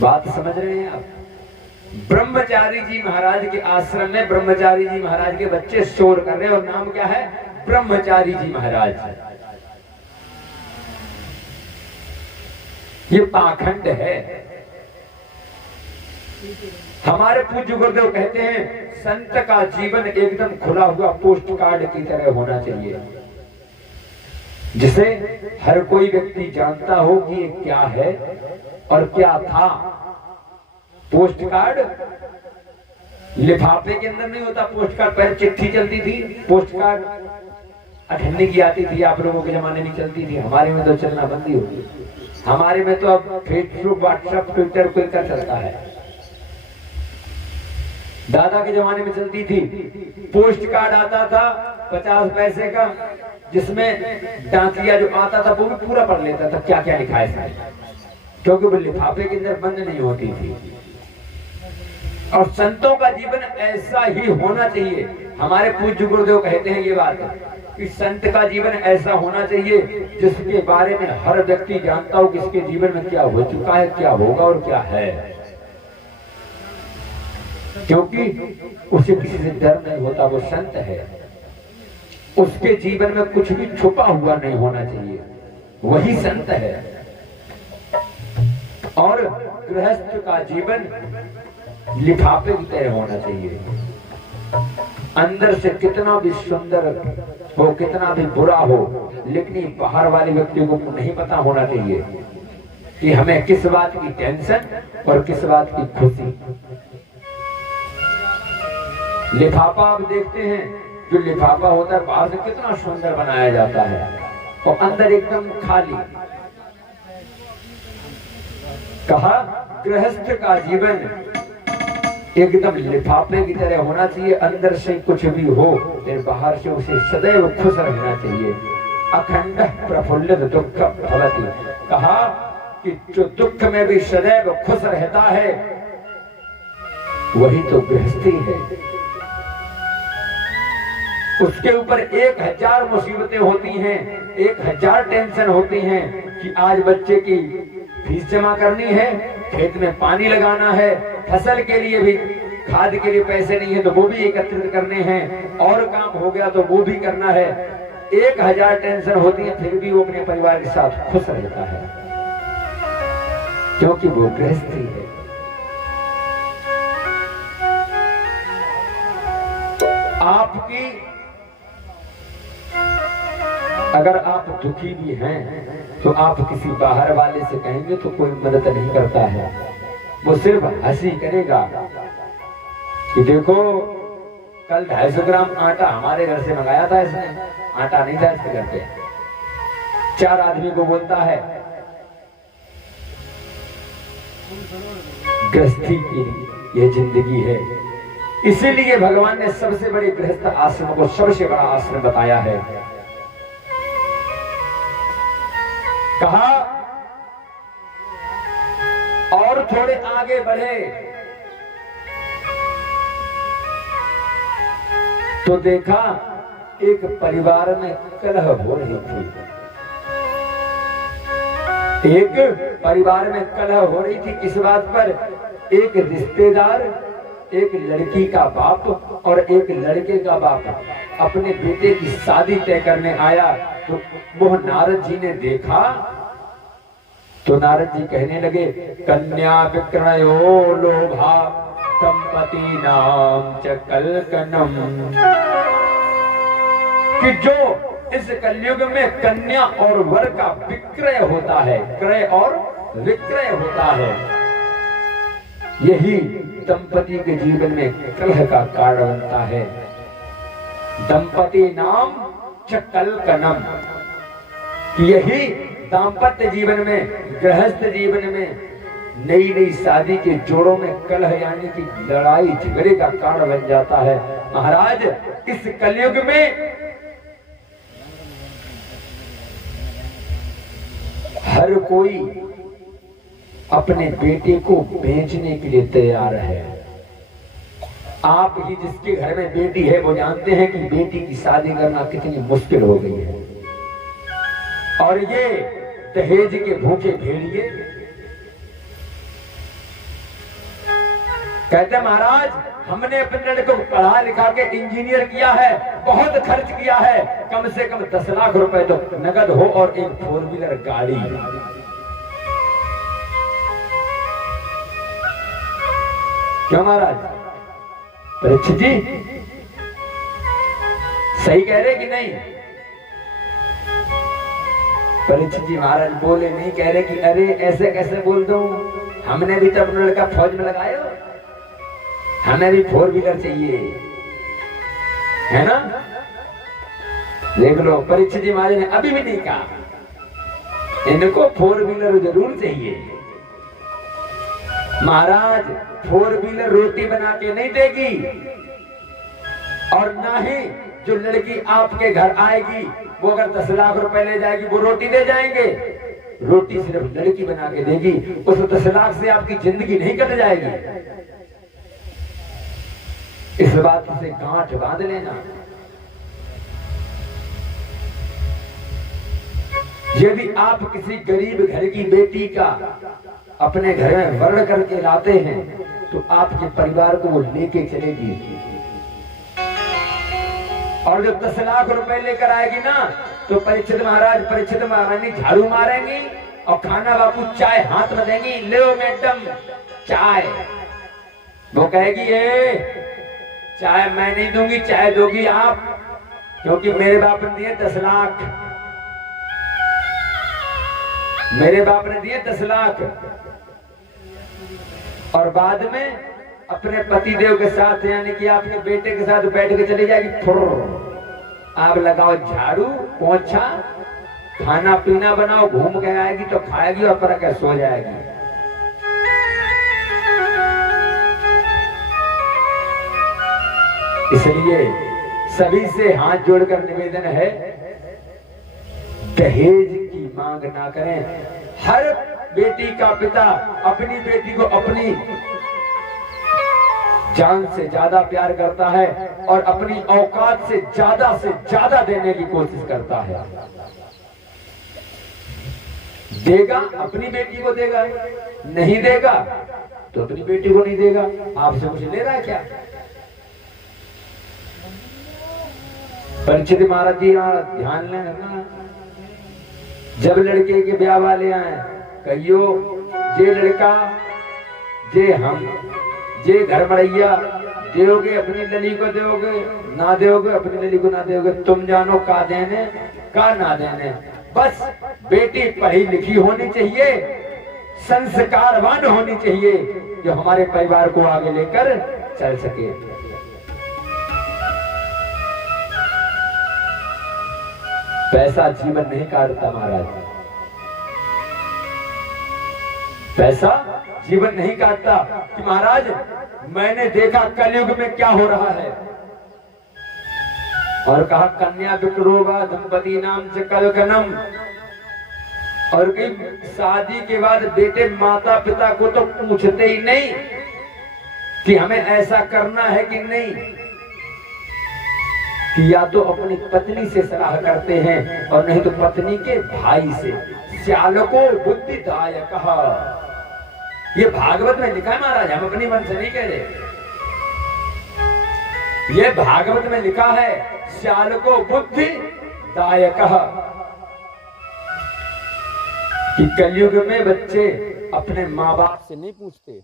बात समझ रहे हैं आप? ब्रह्मचारी जी महाराज के आश्रम में ब्रह्मचारी जी महाराज के बच्चे शोर कर रहे हैं और नाम क्या है? ब्रह्मचारी जी महाराज। ये पाखंड है। हमारे पूज्य गुरुदेव कहते हैं संत का जीवन एकदम खुला हुआ पोस्ट कार्ड की तरह होना चाहिए, जिसे हर कोई व्यक्ति जानता हो कि ये क्या है और क्या था। पोस्ट कार्ड लिफाफे के अंदर नहीं होता। पोस्ट कार्ड पहले चिट्ठी चलती थी, पोस्ट कार्ड अठन्नी की आती थी, आप लोगों के जमाने में चलती थी। हमारे में तो चलना बंद ही हो गई। हमारे में तो अब फेसबुक, व्हाट्सएप, ट्विटर कोई कर चलता है। दादा के जमाने में चलती थी, पोस्ट कार्ड आता था 50 पैसे का, जिसमें डाकिया जो आता था वो भी पूरा पढ़ लेता था क्या क्या लिखा है, क्योंकि वो लिफाफे के अंदर बंद नहीं होती थी। और संतों का जीवन ऐसा ही होना चाहिए। हमारे पूज्य गुरुदेव कहते हैं ये बात कि संत का जीवन ऐसा होना चाहिए जिसके बारे में हर व्यक्ति जानता हो कि इसके जीवन में क्या हो चुका है, क्या होगा और क्या है, क्योंकि उसे किसी से डर नहीं होता। वो संत है, उसके जीवन में कुछ भी छुपा हुआ नहीं होना चाहिए, वही संत है। और गृहस्थ का जीवन लिफाफे की तरह होना चाहिए। अंदर से कितना भी सुंदर हो, कितना भी बुरा हो, लेकिन बाहर वाले व्यक्ति को नहीं पता होना चाहिए कि हमें किस बात की टेंशन और किस बात की खुशी। लिफाफा आप देखते हैं, जो लिफाफा होता है बाहर से कितना सुंदर बनाया जाता है और अंदर एकदम खाली। कहा गृहस्थ का जीवन एकदम लिफाफे की तरह होना चाहिए। अंदर से कुछ भी हो लेकिन बाहर से उसे सदैव खुश रहना चाहिए। अखंड प्रफुल्लित दुख भवति। कहा कि जो दुख में भी सदैव खुश रहता है वही तो गृहस्थी है। उसके ऊपर 1000 मुसीबतें होती हैं, 1000 टेंशन होती हैं कि आज बच्चे की फीस जमा करनी है, खेत में पानी लगाना है, फसल के लिए भी खाद के लिए पैसे नहीं है तो वो भी एकत्रित करने हैं, और काम हो गया तो वो भी करना है। 1000 टेंशन होती है, फिर भी वो अपने परिवार के साथ खुश रहता है क्योंकि वो गृहस्थी है। आपकी अगर आप दुखी भी हैं तो आप किसी बाहर वाले से कहेंगे तो कोई मदद नहीं करता है, वो सिर्फ हंसी करेगा कि देखो कल 250 ग्राम आटा हमारे घर से मंगाया था, इसने आटा नहीं था इसके घर पे। 4 आदमी को बोलता है। गृहस्थी की ये जिंदगी है, इसीलिए भगवान ने सबसे बड़े गृहस्थ आश्रम को सबसे बड़ा आश्रम बताया है। कहा और थोड़े आगे बढ़े तो देखा एक परिवार में कलह हो रही थी। एक परिवार में कलह हो रही थी। किस बात पर? एक रिश्तेदार, एक लड़की का बाप और एक लड़के का बाप अपने बेटे की शादी तय करने आया। तो वो नारद जी ने देखा तो नारद जी कहने लगे कन्या विक्रयो लोभा दंपति नाम च कलकनम, कि जो इस कलयुग में कन्या और वर का विक्रय होता है, क्रय और विक्रय होता है, यही दंपति के जीवन में कलह का कारण बनता है। दंपति नाम च कलकनम, यही दाम्पत्य जीवन में, गृहस्थ जीवन में, नई नई शादी के जोड़ों में कलह यानी कि लड़ाई झगड़े का कारण बन जाता है। महाराज इस कलयुग में हर कोई अपने बेटे को बेचने के लिए तैयार है। आप ही जिसके घर में बेटी है वो जानते हैं कि बेटी की शादी करना कितनी मुश्किल हो गई है। और ये दहेज के भूखे भेड़िए कहते महाराज हमने अपने लड़के को पढ़ा लिखा के इंजीनियर किया है, बहुत खर्च किया है, कम से कम 10 लाख रुपए तो नगद हो और एक 4 व्हीलर गाड़ी। क्यों महाराज? परीक्षित जी सही कह रहे कि नहीं? परीक्षित जी महाराज बोले नहीं, कह रहे कि अरे ऐसे कैसे बोल दूं, हमने भी तो अपना लड़का फौज में लगाया, हमें भी 4 व्हीलर चाहिए, है ना? देख लो परीक्षित जी महाराज ने अभी भी नहीं कहा, इनको 4 व्हीलर जरूर चाहिए। महाराज 4 व्हीलर रोटी बना के नहीं देगी, और ना ही जो लड़की आपके घर आएगी वो अगर 10 लाख रुपए ले जाएगी वो रोटी दे जाएंगे। रोटी सिर्फ लड़की बना के देगी, उस 10 लाख से आपकी जिंदगी नहीं कट जाएगी। इस बात से गांठ बांध लेना। यदि आप किसी गरीब घर की बेटी का अपने घर में वर्ण करके लाते हैं तो आपके परिवार को वो लेके चलेगी, और जब 10 लाख रुपए लेकर आएगी ना तो परीक्षित महारानी झाड़ू मारेंगी और खाना बापू चाय हाथ में देंगी, ले मैडम चाय। वो कहेगी ए चाय मैं नहीं दूंगी, चाय दोगी आप, क्योंकि मेरे बाप ने दिए 10 लाख, मेरे बाप ने दिए 10 लाख। और बाद में अपने पतिदेव के साथ यानी कि आपके बेटे के साथ बैठ के चली जाएगी, आप लगाओ झाड़ू पोछा, खाना पीना बनाओ, घूम के आएगी तो खाएगी और पर के सो जाएगी। इसलिए सभी से हाथ जोड़कर निवेदन है, दहेज की मांग ना करें। हर बेटी का पिता अपनी बेटी को अपनी जान से ज्यादा प्यार करता है और अपनी औकात से ज्यादा देने की कोशिश करता है। देगा अपनी बेटी को देगा, नहीं देगा तो अपनी बेटी को नहीं देगा। आपसे कुछ ले रहा है क्या? परीक्षित महाराज जी ध्यान लेना, जब लड़के के ब्याह वाले आए कहियो जे लड़का जे हम जे घर मड़ैया दोगे अपनी लली को दोगे, ना दोगे अपनी लली को ना दोगे, तुम जानो का देने का ना देने। बस बेटी पढ़ी लिखी होनी चाहिए, संस्कारवान होनी चाहिए, जो हमारे परिवार को आगे लेकर चल सके। पैसा जीवन नहीं काटता महाराज, पैसा जीवन नहीं काटता। कि महाराज मैंने देखा कलयुग में क्या हो रहा है, और कहा कन्या विक्रोवा दंपति नाम से कलकनम। और कई शादी के बाद बेटे माता पिता को तो पूछते ही नहीं कि हमें ऐसा करना है कि नहीं, कि या तो अपनी पत्नी से सलाह करते हैं और नहीं तो पत्नी के भाई से। श्यालको बुद्धिदायक, ये भागवत में लिखा है महाराज, हम अपनी मन से नहीं कह रहे, ये भागवत में लिखा है। श्यालको बुद्धिदायक, कि कलयुग में बच्चे अपने माँ बाप से नहीं पूछते।